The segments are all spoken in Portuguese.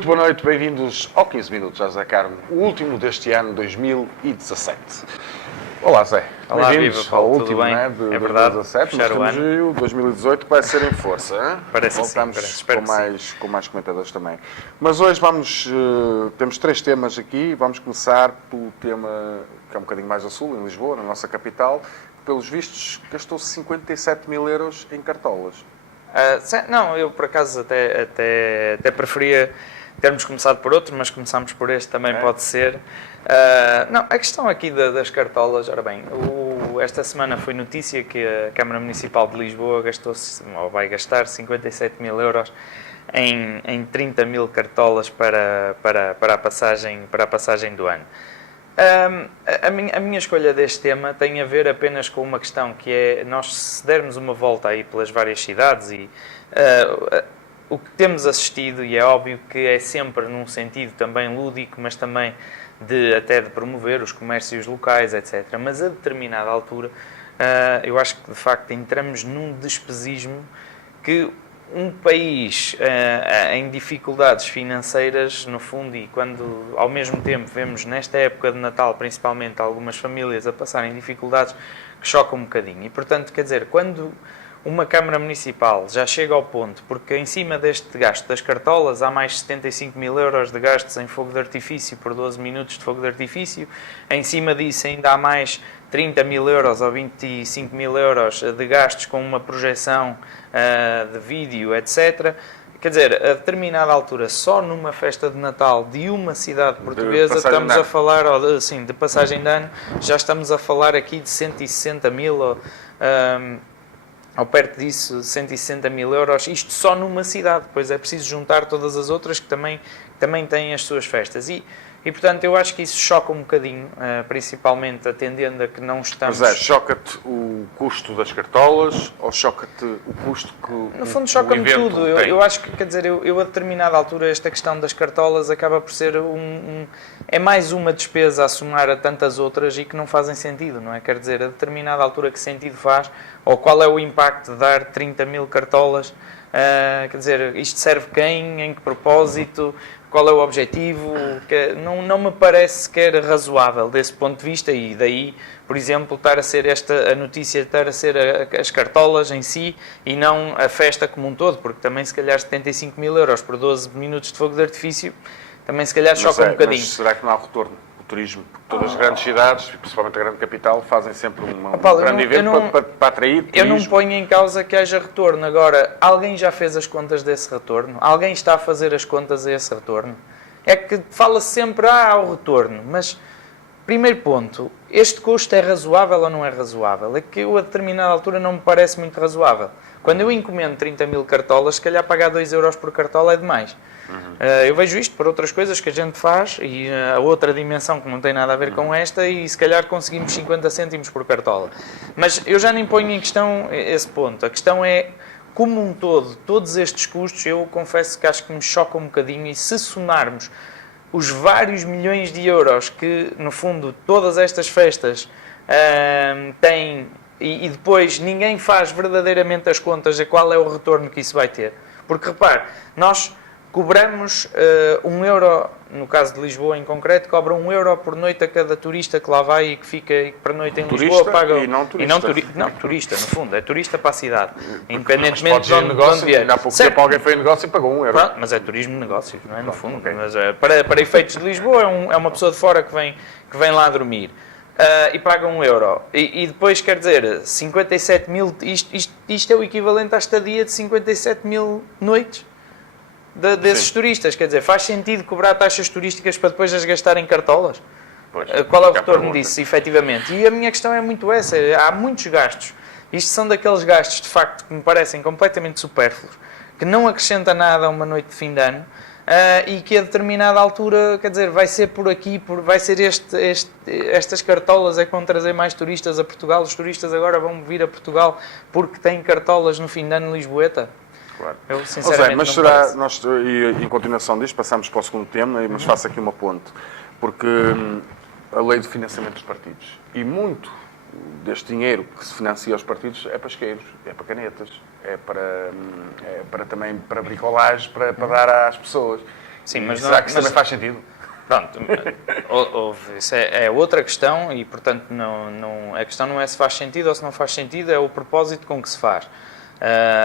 Muito boa noite, bem-vindos ao 15 Minutos, José Carmo, o último deste ano 2017. Olá, Zé. Olá, bem-vindos viva, ao Paulo, último, tudo bem? né, de É verdade, 2017, mas fechar o temos o 2018 que vai ser em força. Hein? Parece que sim, Voltamos espero que sim. com mais comentadores também. Mas hoje temos 3 temas aqui. Vamos começar pelo tema que é um bocadinho mais a sul, em Lisboa, na nossa capital. Pelos vistos, gastou-se 57 mil euros em cartolas. Não, eu por acaso até preferia termos começado por outro, mas começámos por este também pode ser. Não, a questão aqui das cartolas, ora bem, esta semana foi notícia que a Câmara Municipal de Lisboa vai gastar 57 mil euros em 30 mil cartolas para a passagem do ano. A minha escolha deste tema tem a ver apenas com uma questão, que é nós, se dermos uma volta aí pelas várias cidades e o que temos assistido, e é óbvio que é sempre num sentido também lúdico, mas também até de promover os comércios locais, etc. Mas a determinada altura, eu acho que de facto entramos num despesismo que um país em dificuldades financeiras, no fundo, e quando ao mesmo tempo vemos nesta época de Natal, principalmente, algumas famílias a passarem dificuldades, que chocam um bocadinho. E, portanto, quer dizer, quando uma Câmara Municipal já chega ao ponto, porque em cima deste gasto das cartolas há mais 75 mil euros de gastos em fogo de artifício por 12 minutos de fogo de artifício, em cima disso ainda há mais 30 mil euros ou 25 mil euros de gastos com uma projeção de vídeo, etc. Quer dizer, a determinada altura, só numa festa de Natal de uma cidade portuguesa, estamos a falar, assim, de passagem de ano, já estamos a falar aqui de 160 mil ou perto disso, 160 mil euros, isto só numa cidade. Depois é preciso juntar todas as outras que também têm as suas festas. E portanto, eu acho que isso choca um bocadinho, principalmente atendendo a que não estamos... Mas choca-te o custo das cartolas ou choca-te o custo que no fundo, choca-me tudo. Eu acho que, quer dizer, eu a determinada altura, esta questão das cartolas acaba por ser é mais uma despesa a somar a tantas outras e que não fazem sentido, não é? Quer dizer, a determinada altura que sentido faz, ou qual é o impacto de dar 30 mil cartolas, quer dizer, isto serve quem, em que propósito, qual é o objetivo, não me parece sequer razoável desse ponto de vista, e daí, por exemplo, a notícia estar a ser as cartolas em si e não a festa como um todo, porque também se calhar 75 mil euros por 12 minutos de fogo de artifício, também se calhar choca um bocadinho. Mas será que não há retorno? Turismo, porque todas as grandes cidades, principalmente a grande capital, fazem sempre um grande evento para atrair turismo. Eu não ponho em causa que haja retorno. Agora, alguém já fez as contas desse retorno? Alguém está a fazer as contas a esse retorno? É que fala-se sempre, o retorno, mas, primeiro ponto, este custo é razoável ou não é razoável? É que eu, a determinada altura, não me parece muito razoável. Quando eu encomendo 30 mil cartolas, se calhar pagar 2 euros por cartola é demais. Eu vejo isto por outras coisas que a gente faz e a outra dimensão que não tem nada a ver com esta, e se calhar conseguimos 50 cêntimos por cartola. Mas eu já nem ponho em questão esse ponto. A questão é, como um todo, todos estes custos, eu confesso que acho que me choca um bocadinho, e se somarmos os vários milhões de euros que, no fundo, todas estas festas têm, e depois ninguém faz verdadeiramente as contas de qual é o retorno que isso vai ter. Porque, repare, nós cobramos 1 euro, no caso de Lisboa em concreto, cobra 1 euro por noite a cada turista que lá vai e que fica e que pernoita em Lisboa paga. E não turista. Não, turista, no fundo, é turista para a cidade. Independentemente de onde vier. Ainda há pouco tempo alguém foi em negócio e pagou 1 euro. Pronto, mas é turismo de negócios, não é? No fundo. Okay. Mas, para efeitos de Lisboa, é uma pessoa de fora que vem lá dormir. E paga 1 euro. E depois, quer dizer, 57 mil, isto é o equivalente à estadia de 57 mil noites desses turistas. Quer dizer, faz sentido cobrar taxas turísticas para depois as gastar em cartolas? Pois, qual é o retorno disso, efetivamente? E a minha questão é muito essa. Há muitos gastos. Isto são daqueles gastos, de facto, que me parecem completamente supérfluos, que não acrescenta nada a uma noite de fim de ano, e que a determinada altura, quer dizer, vai ser por aqui, vai ser estas cartolas é que vão trazer mais turistas a Portugal. Os turistas agora vão vir a Portugal porque têm cartolas no fim de ano lisboeta. Claro. Eu, sinceramente, mas será, nós, e em continuação disto, passamos para o segundo tema, mas faço aqui uma ponte, porque a lei de financiamento dos partidos, e muito deste dinheiro que se financia aos partidos é para isqueiros, é para canetas, é para também para bricolagem, para dar às pessoas. Sim, mas será que isso também faz sentido? Pronto, isso é outra questão e, portanto, a questão não é se faz sentido ou se não faz sentido, é o propósito com que se faz.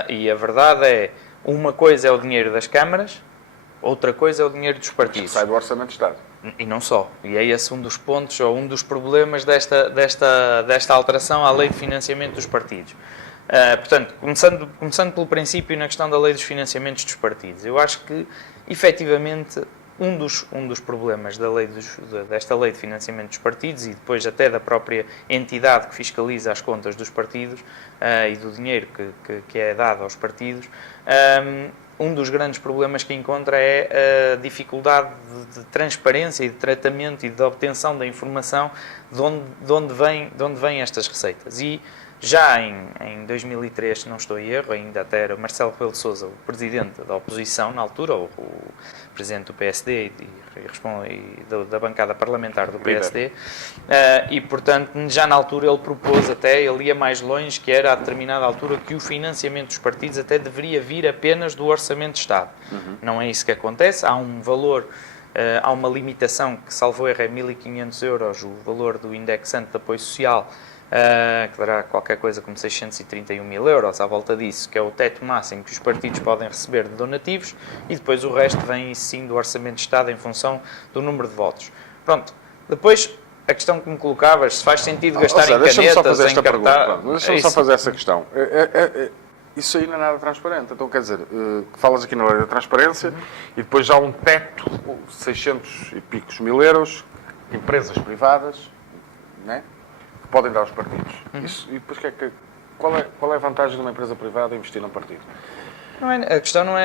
E a verdade é, uma coisa é o dinheiro das câmaras, outra coisa é o dinheiro dos partidos. Sai do Orçamento de Estado. E não só. E é esse um dos pontos, ou um dos problemas desta alteração à lei de financiamento dos partidos. Portanto, começando pelo princípio na questão da lei dos financiamentos dos partidos, eu acho que, efetivamente, um dos problemas desta lei de financiamento dos partidos e depois até da própria entidade que fiscaliza as contas dos partidos e do dinheiro que é dado aos partidos, um dos grandes problemas que encontra é a dificuldade de transparência e de tratamento e de obtenção da informação de onde vêm estas receitas. E já em 2003, se não estou em erro, ainda até era o Marcelo Rebelo de Sousa, o presidente da oposição na altura, o presidente do PSD e da bancada parlamentar do PSD, e, portanto, já na altura ele propôs ele ia mais longe, que era a determinada altura que o financiamento dos partidos até deveria vir apenas do Orçamento de Estado. Não é isso que acontece, há um valor, há uma limitação que, salvo erro, é 1.500 euros, o valor do indexante de apoio social, que dará qualquer coisa como 631 mil euros à volta disso, que é o teto máximo que os partidos podem receber de donativos, e depois o resto vem sim do Orçamento de Estado em função do número de votos. Pronto, depois a questão que me colocavas, se faz sentido gastar em canetas, deixa-me só fazer esta cartaz... pergunta. Deixa-me só fazer essa questão. Isso aí não é nada transparente. Então, quer dizer, falas aqui na lei da transparência e depois já há um teto, 600 e picos mil euros, empresas privadas, não é? Podem dar aos partidos. Isso, e depois qual é a vantagem de uma empresa privada investir num partido? A questão não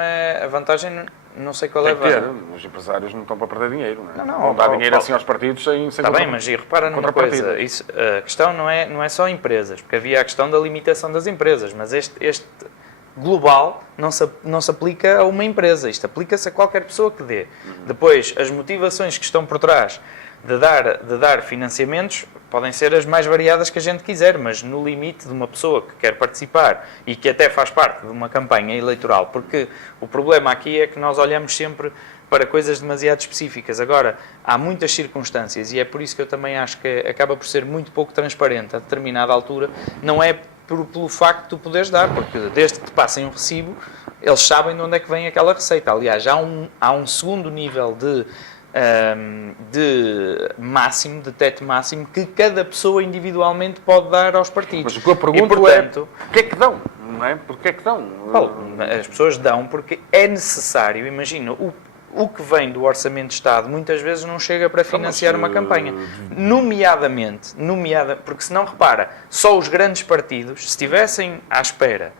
é a vantagem, não sei qual é a vantagem. Os empresários não estão para perder dinheiro, não é? Não dá dinheiro assim aos partidos sem Está bem, mas repara numa coisa, a questão não é só empresas, porque havia a questão da limitação das empresas, mas este global não se aplica a uma empresa, isto aplica-se a qualquer pessoa que dê. Depois, as motivações que estão por trás de dar financiamentos podem ser as mais variadas que a gente quiser, mas no limite de uma pessoa que quer participar e que até faz parte de uma campanha eleitoral, porque o problema aqui é que nós olhamos sempre para coisas demasiado específicas. Agora, há muitas circunstâncias e é por isso que eu também acho que acaba por ser muito pouco transparente a determinada altura, não é pelo facto de tu poderes dar, porque desde que te passem um recibo, eles sabem de onde é que vem aquela receita. Aliás, há um segundo nível de teto máximo que cada pessoa individualmente pode dar aos partidos. Mas o que eu pergunto portanto, é porquê é que dão? Não é? Porquê é que dão? As pessoas dão porque é necessário. Imagina, o que vem do Orçamento de Estado muitas vezes não chega para financiar uma campanha. Nomeadamente, porque se não repara, só os grandes partidos, se estivessem à espera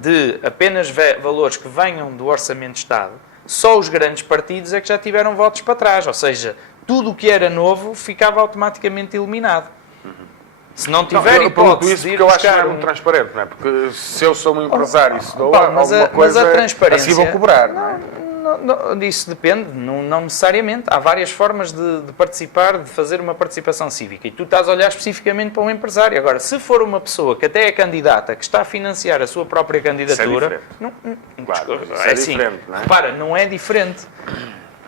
de apenas valores que venham do Orçamento de Estado, só os grandes partidos é que já tiveram votos para trás, ou seja, tudo o que era novo ficava automaticamente eliminado. Se não tiver hipótese isso porque eu acho que é muito transparente, não é? Porque se eu sou um empresário e se dou alguma coisa, mas a transparência, assim vou cobrar, não é? Isso depende, não necessariamente. Há várias formas de participar, de fazer uma participação cívica. E tu estás a olhar especificamente para um empresário. Agora, se for uma pessoa que até é candidata, que está a financiar a sua própria candidatura... É diferente, não é? Repara, não é diferente.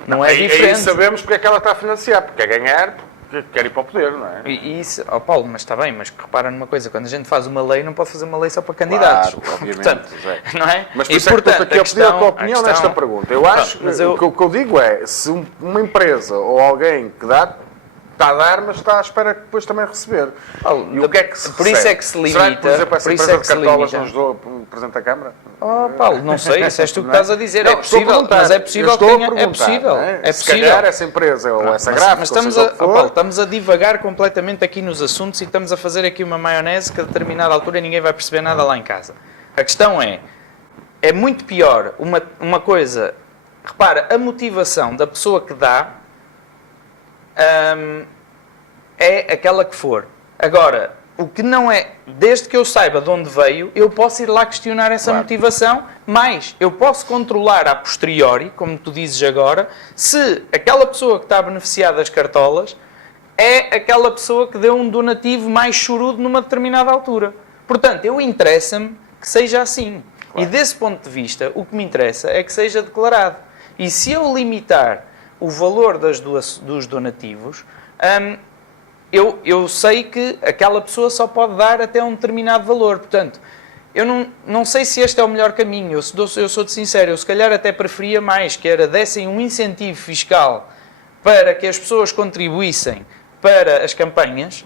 Não é diferente. Aí sabemos porque é que ela está a financiar. Porque é ganhar... Quer ir para o poder, não é? E isso, Paulo, mas está bem, mas repara numa coisa, quando a gente faz uma lei, não pode fazer uma lei só para candidatos. Claro, obviamente. Portanto, não é? Mas por isso é que estou aqui a pedir a tua opinião nesta pergunta. Eu acho que o que eu digo é, se uma empresa ou alguém que dá, está a dar, mas está à espera que depois também receber. Paulo, e o que é que se por isso é que se limita. Será que, por exemplo, essa empresa de cartolas nos dou o Presidente da Câmara? Paulo, não sei, isso és tu que estás a dizer. É possível, mas é possível que tenha. É possível. É se calhar essa empresa ou essa gráfica. Mas estamos a divagar completamente aqui nos assuntos e estamos a fazer aqui uma maionese que a determinada altura ninguém vai perceber nada lá em casa. A questão é muito pior uma coisa. Repara, a motivação da pessoa que dá é aquela que for. Agora, o que não é, desde que eu saiba de onde veio, eu posso ir lá questionar essa motivação, mas eu posso controlar a posteriori, como tu dizes agora, se aquela pessoa que está a beneficiar das cartolas é aquela pessoa que deu um donativo mais chorudo numa determinada altura. Portanto, interessa-me que seja assim. Claro. E desse ponto de vista, o que me interessa é que seja declarado. E se eu limitar o valor dos donativos, eu sei que aquela pessoa só pode dar até um determinado valor. Portanto, eu não sei se este é o melhor caminho. Eu sou-te sincero, eu se calhar até preferia mais que dessem um incentivo fiscal para que as pessoas contribuíssem para as campanhas,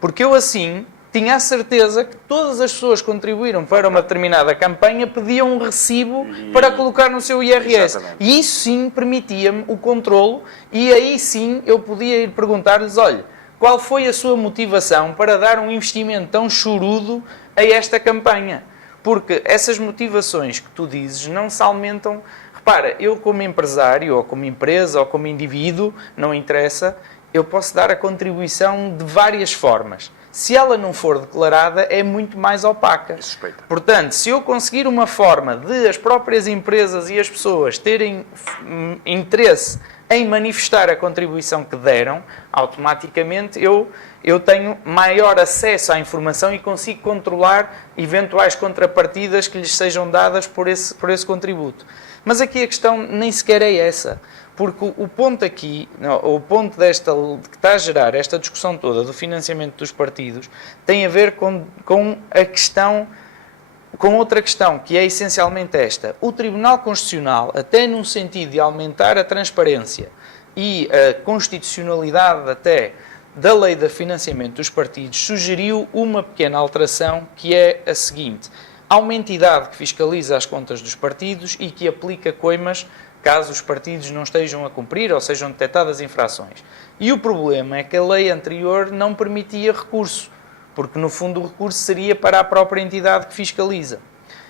porque eu assim tinha a certeza que todas as pessoas que contribuíram para uma determinada campanha pediam um recibo para colocar no seu IRS. Exatamente. E isso sim permitia-me o controlo, e aí sim eu podia ir perguntar-lhes, olha, qual foi a sua motivação para dar um investimento tão chorudo a esta campanha? Porque essas motivações que tu dizes não se aumentam. Repara, eu como empresário, ou como empresa, ou como indivíduo, não interessa, eu posso dar a contribuição de várias formas. Se ela não for declarada, é muito mais opaca. Suspeita. Portanto, se eu conseguir uma forma de as próprias empresas e as pessoas terem interesse em manifestar a contribuição que deram, automaticamente eu tenho maior acesso à informação e consigo controlar eventuais contrapartidas que lhes sejam dadas por esse contributo. Mas aqui a questão nem sequer é essa. Porque o ponto aqui, o ponto que está a gerar esta discussão toda do financiamento dos partidos, tem a ver com a questão, com outra questão, que é essencialmente esta. O Tribunal Constitucional, até num sentido de aumentar a transparência e a constitucionalidade até da lei de financiamento dos partidos, sugeriu uma pequena alteração, que é a seguinte: há uma entidade que fiscaliza as contas dos partidos e que aplica coimas caso os partidos não estejam a cumprir ou sejam detectadas infrações. E o problema é que a lei anterior não permitia recurso, porque no fundo o recurso seria para a própria entidade que fiscaliza.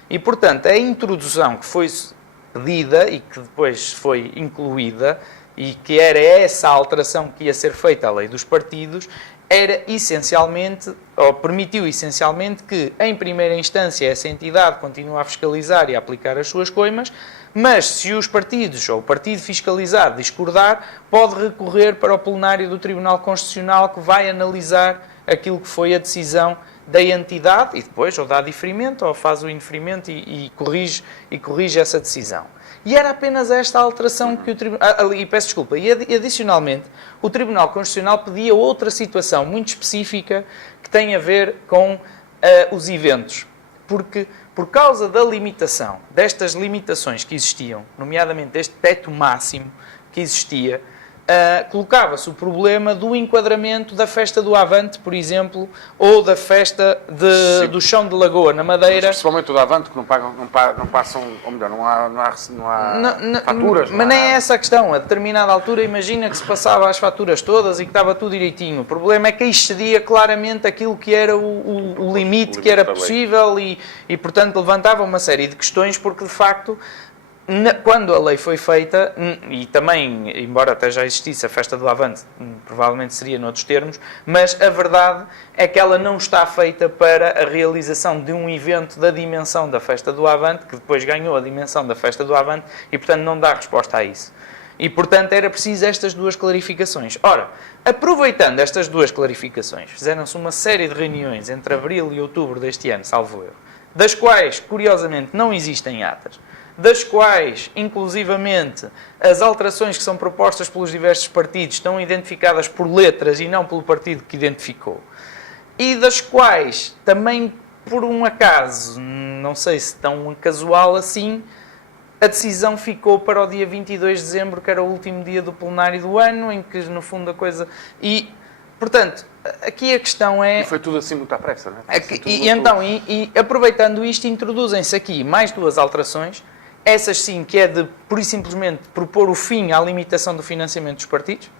E portanto a introdução que foi pedida e que depois foi incluída, e que era essa alteração que ia ser feita à lei dos partidos, era essencialmente, ou permitiu essencialmente que, em primeira instância, essa entidade continue a fiscalizar e a aplicar as suas coimas, mas se os partidos, ou o partido fiscalizado, discordar, pode recorrer para o plenário do Tribunal Constitucional, que vai analisar aquilo que foi a decisão da entidade e depois ou dá diferimento ou faz o indeferimento e corrige essa decisão. E era apenas esta alteração que o Tribunal... E peço desculpa. E adicionalmente, o Tribunal Constitucional pedia outra situação muito específica que tem a ver com os eventos. Porque, por causa da limitação, destas limitações que existiam, nomeadamente deste teto máximo que existia, colocava-se o problema do enquadramento da festa do Avante, por exemplo, ou da festa do Chão de Lagoa, na Madeira. Mas principalmente o do Avante, que não passam, ou melhor, não há faturas. Mas nem é essa a questão. A determinada altura, imagina que se passava as faturas todas e que estava tudo direitinho. O problema é que excedia claramente aquilo que era o limite que era possível e, portanto, levantava uma série de questões, porque, de facto, quando a lei foi feita, e também, embora até já existisse a festa do Avante, provavelmente seria noutros termos, mas a verdade é que ela não está feita para a realização de um evento da dimensão da festa do Avante, que depois ganhou a dimensão da festa do Avante, e portanto não dá resposta a isso. E portanto era preciso estas duas clarificações. Ora, aproveitando estas duas clarificações, fizeram-se uma série de reuniões entre abril e outubro deste ano, salvo eu, das quais, curiosamente, não existem atas, das quais, inclusivamente, as alterações que são propostas pelos diversos partidos estão identificadas por letras e não pelo partido que identificou. E das quais, também por um acaso, não sei se tão casual assim, a decisão ficou para o dia 22 de dezembro, que era o último dia do plenário do ano, em que, no fundo, a coisa... E, portanto, aqui a questão é... E foi tudo assim muito à pressa, não é? Então, aproveitando isto, introduzem-se aqui mais duas alterações. Essas sim, que é de, pura e simplesmente, propor o fim à limitação do financiamento dos partidos.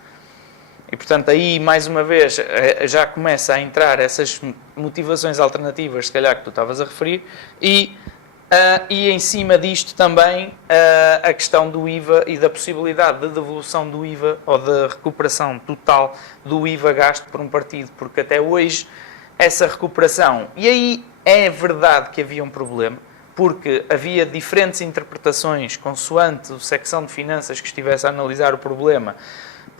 E, portanto, aí, mais uma vez, já começa a entrar essas motivações alternativas, se calhar, que tu estavas a referir, e em cima disto também a questão do IVA e da possibilidade de devolução do IVA ou da recuperação total do IVA gasto por um partido, porque até hoje essa recuperação... E aí é verdade que havia um problema, porque havia diferentes interpretações consoante a secção de finanças que estivesse a analisar o problema,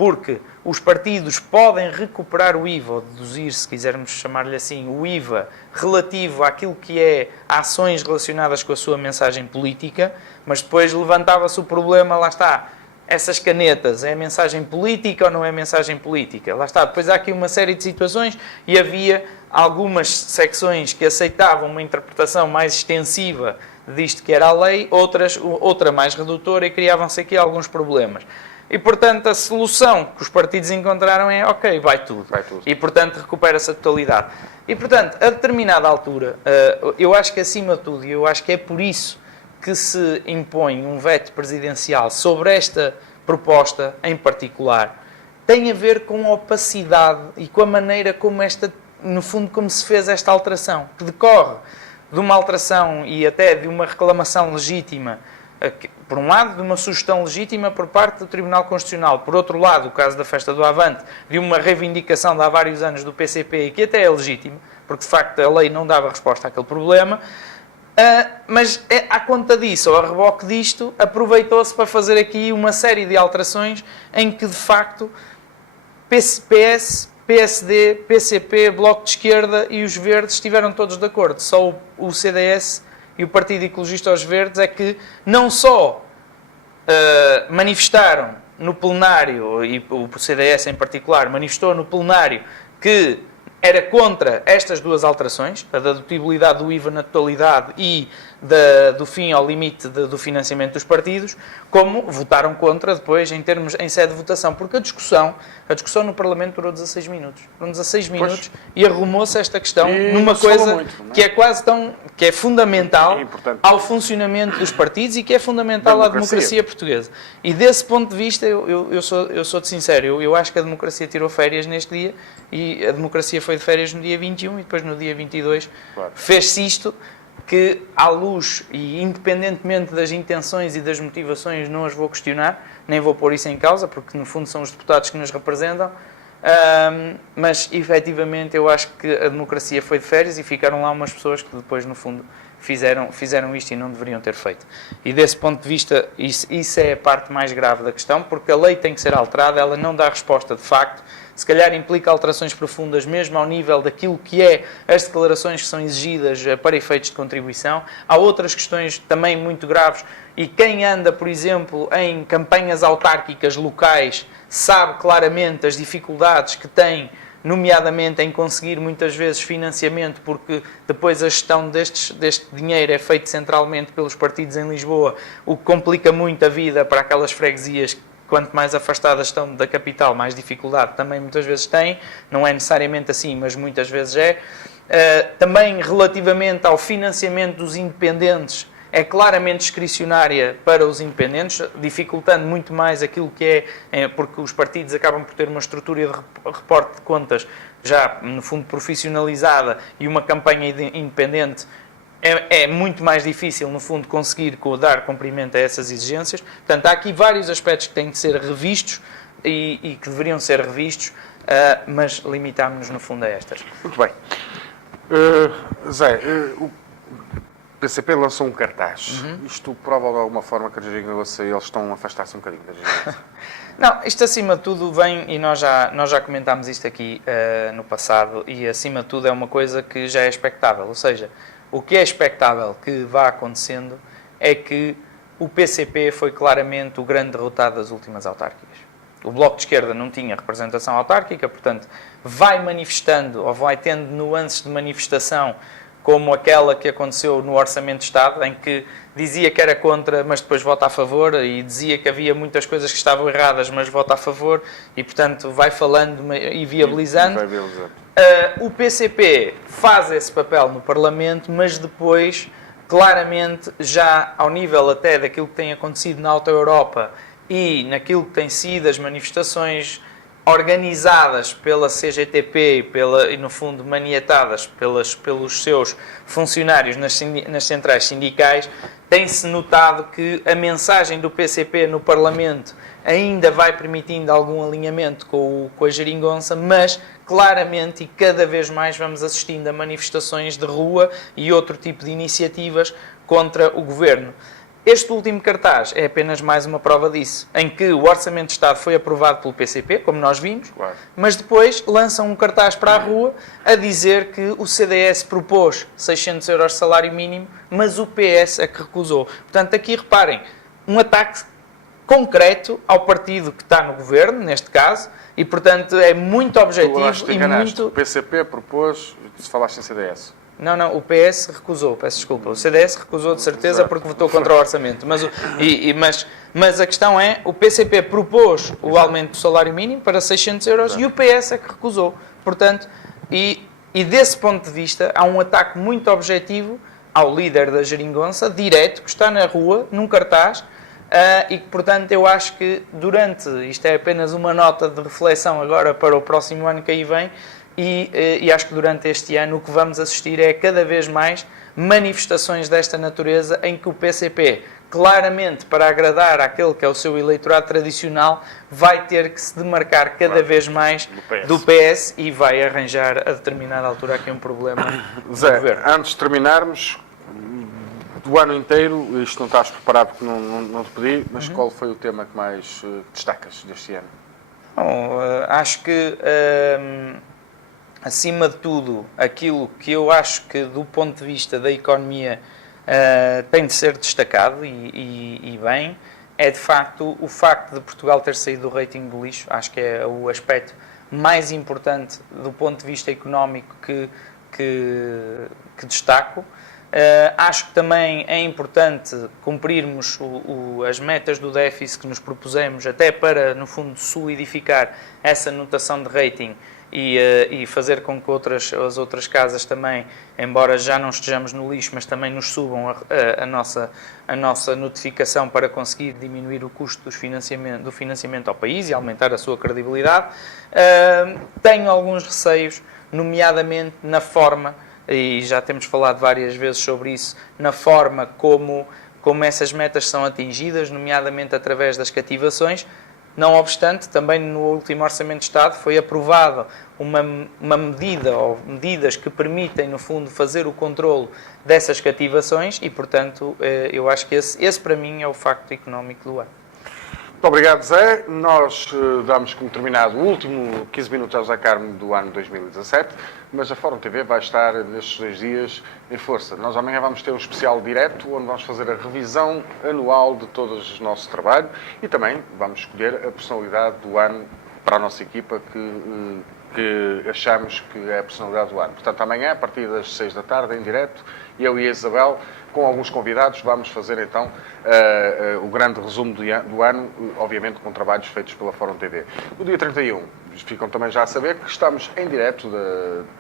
porque os partidos podem recuperar o IVA, ou deduzir, se quisermos chamar-lhe assim, o IVA relativo àquilo que é ações relacionadas com a sua mensagem política, mas depois levantava-se o problema, lá está, essas canetas, é mensagem política ou não é mensagem política? Lá está, depois há aqui uma série de situações e havia algumas secções que aceitavam uma interpretação mais extensiva disto que era a lei, outra mais redutora, e criavam-se aqui alguns problemas. E, portanto, a solução que os partidos encontraram é, ok, vai tudo. E, portanto, recupera-se a totalidade. E, portanto, a determinada altura, eu acho que, acima de tudo, e eu acho que é por isso que se impõe um veto presidencial sobre esta proposta em particular, tem a ver com a opacidade e com a maneira como no fundo, como se fez esta alteração, que decorre de uma alteração e até de uma reclamação legítima, por um lado, de uma sugestão legítima por parte do Tribunal Constitucional, por outro lado, o caso da Festa do Avante, de uma reivindicação de há vários anos do PCP e que até é legítima, porque de facto a lei não dava resposta àquele problema, mas à conta disso, ou a reboque disto, aproveitou-se para fazer aqui uma série de alterações em que de facto PS, PSD, PCP, Bloco de Esquerda e os Verdes estiveram todos de acordo. Só o CDS e o Partido Ecologista aos Verdes é que não só manifestaram no plenário, e o CDS em particular manifestou no plenário que era contra estas duas alterações, a da dedutibilidade do IVA na totalidade e do fim ao limite do financiamento dos partidos, como votaram contra depois em sede de votação, porque a discussão no Parlamento durou 16 minutos. Foram 16 minutos e arrumou-se esta questão numa coisa que é quase que é fundamental ao funcionamento dos partidos e que é fundamental à democracia portuguesa. E desse ponto de vista, eu sou de sincero, eu acho que a democracia tirou férias neste dia e a democracia foi de férias no dia 21 e depois no dia 22 fez-se isto, que à luz e independentemente das intenções e das motivações não as vou questionar, nem vou pôr isso em causa, porque no fundo são os deputados que nos representam, mas efetivamente eu acho que a democracia foi de férias e ficaram lá umas pessoas que depois no fundo fizeram isto e não deveriam ter feito. E desse ponto de vista isso é a parte mais grave da questão, porque a lei tem que ser alterada, ela não dá resposta de facto, se calhar implica alterações profundas mesmo ao nível daquilo que é as declarações que são exigidas para efeitos de contribuição. Há outras questões também muito graves e quem anda, por exemplo, em campanhas autárquicas locais sabe claramente as dificuldades que tem, nomeadamente em conseguir muitas vezes financiamento, porque depois a gestão deste dinheiro é feita centralmente pelos partidos em Lisboa, o que complica muito a vida para aquelas freguesias que, quanto mais afastadas estão da capital, mais dificuldade também muitas vezes têm, não é necessariamente assim, mas muitas vezes é. Também relativamente ao financiamento dos independentes, é claramente discricionária para os independentes, dificultando muito mais aquilo que porque os partidos acabam por ter uma estrutura de reporte de contas já, no fundo, profissionalizada e uma campanha independente é muito mais difícil, no fundo, conseguir dar cumprimento a essas exigências. Portanto, há aqui vários aspectos que têm de ser revistos e que deveriam ser revistos, mas limitámos-nos, no fundo, a estas. Muito bem. Zé, o PCP lançou um cartaz. Isto prova de alguma forma que a geringonça, eles estão a afastar-se um bocadinho da geringonça? Não, isto acima de tudo vem, e nós já comentámos isto aqui no passado, e acima de tudo é uma coisa que já é expectável, ou seja, o que é expectável que vá acontecendo é que o PCP foi claramente o grande derrotado das últimas autárquicas. O Bloco de Esquerda não tinha representação autárquica, portanto, vai manifestando, ou vai tendo nuances de manifestação, como aquela que aconteceu no Orçamento de Estado, em que dizia que era contra, mas depois vota a favor, e dizia que havia muitas coisas que estavam erradas, mas vota a favor, e, portanto, vai falando e viabilizando. O PCP faz esse papel no Parlamento, mas depois, claramente, já ao nível até daquilo que tem acontecido na Alta Europa e naquilo que têm sido as manifestações organizadas pela CGTP e, no fundo, maniatadas pelos seus funcionários nas centrais sindicais, tem-se notado que a mensagem do PCP no Parlamento ainda vai permitindo algum alinhamento com a geringonça, mas claramente e cada vez mais vamos assistindo a manifestações de rua e outro tipo de iniciativas contra o governo. Este último cartaz é apenas mais uma prova disso, em que o Orçamento de Estado foi aprovado pelo PCP, como nós vimos, Claro. mas depois lançam um cartaz para a rua a dizer que o CDS propôs 600 euros de salário mínimo, mas o PS é que recusou. Portanto, aqui reparem, um ataque concreto ao partido que está no governo, neste caso, e portanto é muito objetivo e muito... O PCP propôs, se falaste em CDS. Não, o PS recusou, peço desculpa. O CDS recusou de certeza porque votou contra o orçamento. Mas a questão é, o PCP propôs o aumento do salário mínimo para 600 euros e o PS é que recusou. Portanto, e desse ponto de vista, há um ataque muito objetivo ao líder da geringonça, direto, que está na rua, num cartaz, e que, portanto, eu acho que isto é apenas uma nota de reflexão agora para o próximo ano que aí vem, e acho que durante este ano o que vamos assistir é cada vez mais manifestações desta natureza em que o PCP, claramente para agradar àquele que é o seu eleitorado tradicional, vai ter que se demarcar cada vez mais do PS e vai arranjar a determinada altura aqui um problema Zé, do governo. antes de terminarmos, do ano inteiro, isto não estás preparado porque não te pedi, mas qual foi o tema que mais destacas deste ano? Bom, acho que... acima de tudo, aquilo que eu acho que do ponto de vista da economia tem de ser destacado e bem, é de facto o facto de Portugal ter saído do rating do lixo. Acho que é o aspecto mais importante do ponto de vista económico que destaco. Acho que também é importante cumprirmos as metas do déficit que nos propusemos, até para, no fundo, solidificar essa notação de rating e fazer com que as outras casas também, embora já não estejamos no lixo, mas também nos subam a nossa notificação para conseguir diminuir o custo do financiamento ao país e aumentar a sua credibilidade. Tenho alguns receios, nomeadamente na forma, e já temos falado várias vezes sobre isso, na forma como essas metas são atingidas, nomeadamente através das cativações. Não obstante, também no último Orçamento de Estado foi aprovada uma medida ou medidas que permitem, no fundo, fazer o controlo dessas cativações e, portanto, eu acho que esse para mim é o facto económico do ano. Muito obrigado, Zé. Nós damos como terminado o último 15 minutos ao Zé Carmo do ano 2017, mas a Fórum TV vai estar nestes 2 dias em força. Nós amanhã vamos ter um especial direto, onde vamos fazer a revisão anual de todo o nosso trabalho e também vamos escolher a personalidade do ano para a nossa equipa que achamos que é a personalidade do ano. Portanto, amanhã, a partir das 6 da tarde, em direto, eu e a Isabel, com alguns convidados, vamos fazer então o grande resumo do ano, obviamente com trabalhos feitos pela Fórum TV. No dia 31, ficam também já a saber que estamos em direto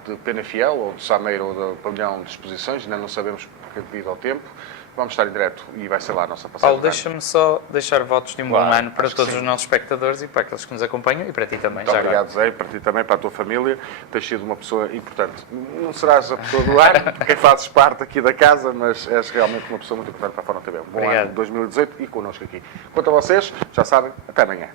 de Penafiel, ou de Sameiro, ou do pavilhão de exposições, ainda não sabemos porque devido ao tempo. Vamos estar em direto e vai ser lá a nossa passagem. Paulo, deixa-me só deixar votos de um bom ano para todos os nossos espectadores e para aqueles que nos acompanham e para ti também. Muito obrigado, Zé, para ti também, para a tua família. Tens sido uma pessoa importante. Não serás a pessoa do ano, porque fazes parte aqui da casa, mas és realmente uma pessoa muito importante para a Fórum TV. Bom ano de 2018 e connosco aqui. Quanto a vocês, já sabem, até amanhã.